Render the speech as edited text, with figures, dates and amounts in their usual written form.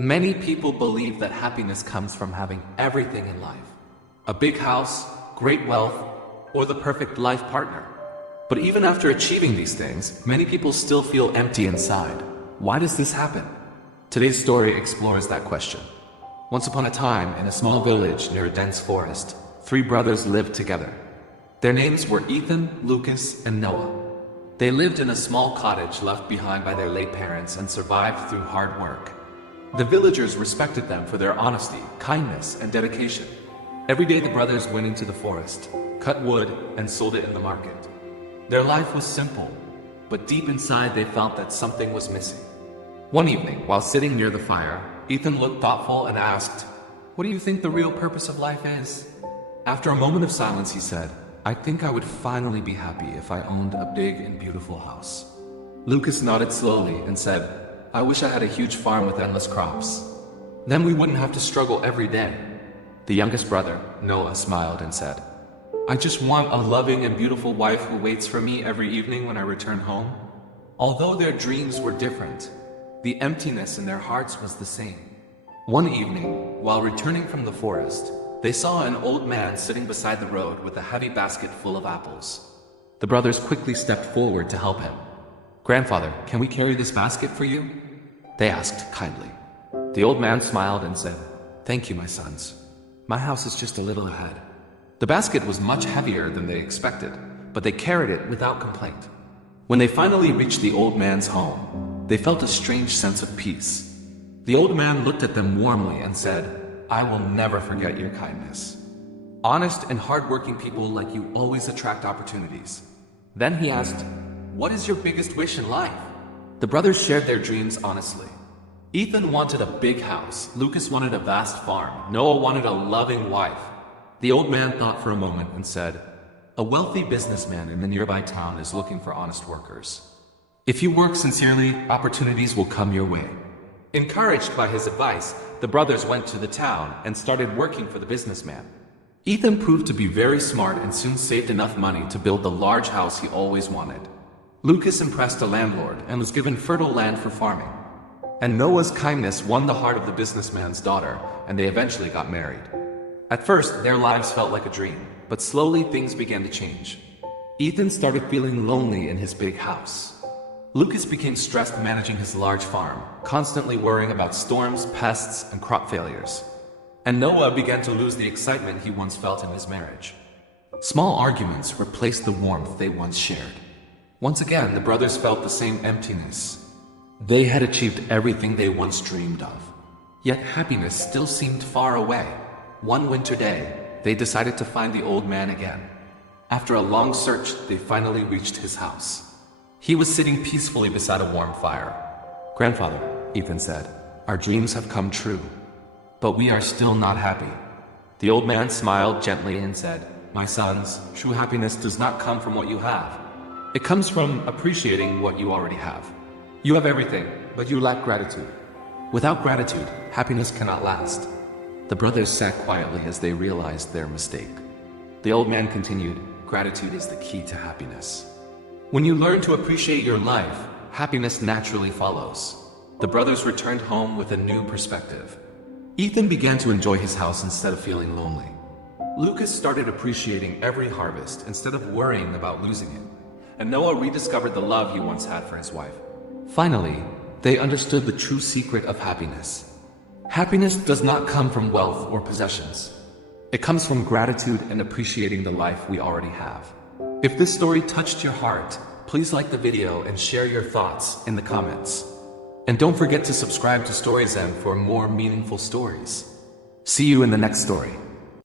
Many people believe that happiness comes from having everything in life. A big house, great wealth, or the perfect life partner. But even after achieving these things, many people still feel empty inside. Why does this happen? Today's story explores that question. Once upon a time, in a small village near a dense forest, three brothers lived together. Their names were Ethan, Lucas, and Noah. They lived in a small cottage left behind by their late parents and survived through hard work. The villagers respected them for their honesty, kindness, and dedication. Every day the brothers went into the forest, cut wood, and sold it in the market. Their life was simple, but deep inside they felt that something was missing. One evening, while sitting near the fire, Ethan looked thoughtful and asked, "What do you think the real purpose of life is?" After a moment of silence, he said, "I think I would finally be happy if I owned a big and beautiful house." Lucas nodded slowly and said, "I wish I had a huge farm with endless crops. Then we wouldn't have to struggle every day." The youngest brother, Noah, smiled and said, "I just want a loving and beautiful wife who waits for me every evening when I return home." Although their dreams were different, the emptiness in their hearts was the same. One evening, while returning from the forest, they saw an old man sitting beside the road with a heavy basket full of apples. The brothers quickly stepped forward to help him. "Grandfather, can we carry this basket for you?" they asked kindly. The old man smiled and said, "Thank you, my sons. My house is just a little ahead." The basket was much heavier than they expected, but they carried it without complaint. When they finally reached the old man's home, they felt a strange sense of peace. The old man looked at them warmly and said, "I will never forget your kindness. Honest and hardworking people like you always attract opportunities." Then he asked, "What is your biggest wish in life?" The brothers shared their dreams honestly. Ethan wanted a big house, Lucas wanted a vast farm, Noah wanted a loving wife. The old man thought for a moment and said, "A wealthy businessman in the nearby town is looking for honest workers. If you work sincerely, opportunities will come your way." Encouraged by his advice, the brothers went to the town and started working for the businessman. Ethan proved to be very smart and soon saved enough money to build the large house he always wanted. Lucas impressed a landlord and was given fertile land for farming. And Noah's kindness won the heart of the businessman's daughter, and they eventually got married. At first, their lives felt like a dream, but slowly things began to change. Ethan started feeling lonely in his big house. Lucas became stressed managing his large farm, constantly worrying about storms, pests, and crop failures. And Noah began to lose the excitement he once felt in his marriage. Small arguments replaced the warmth they once shared. Once again, the brothers felt the same emptiness. They had achieved everything they once dreamed of. Yet happiness still seemed far away. One winter day, they decided to find the old man again. After a long search, they finally reached his house. He was sitting peacefully beside a warm fire. "Grandfather," Ethan said, "our dreams have come true, but we are still not happy." The old man smiled gently and said, "My sons, true happiness does not come from what you have. It comes from appreciating what you already have. You have everything, but you lack gratitude. Without gratitude, happiness cannot last." The brothers sat quietly as they realized their mistake. The old man continued, "Gratitude is the key to happiness. When you learn to appreciate your life, happiness naturally follows." The brothers returned home with a new perspective. Ethan began to enjoy his house instead of feeling lonely. Lucas started appreciating every harvest instead of worrying about losing it. And Noah rediscovered the love he once had for his wife. Finally, they understood the true secret of happiness. Happiness does not come from wealth or possessions. It comes from gratitude and appreciating the life we already have. If this story touched your heart, please like the video and share your thoughts in the comments. And don't forget to subscribe to StoryZen for more meaningful stories. See you in the next story.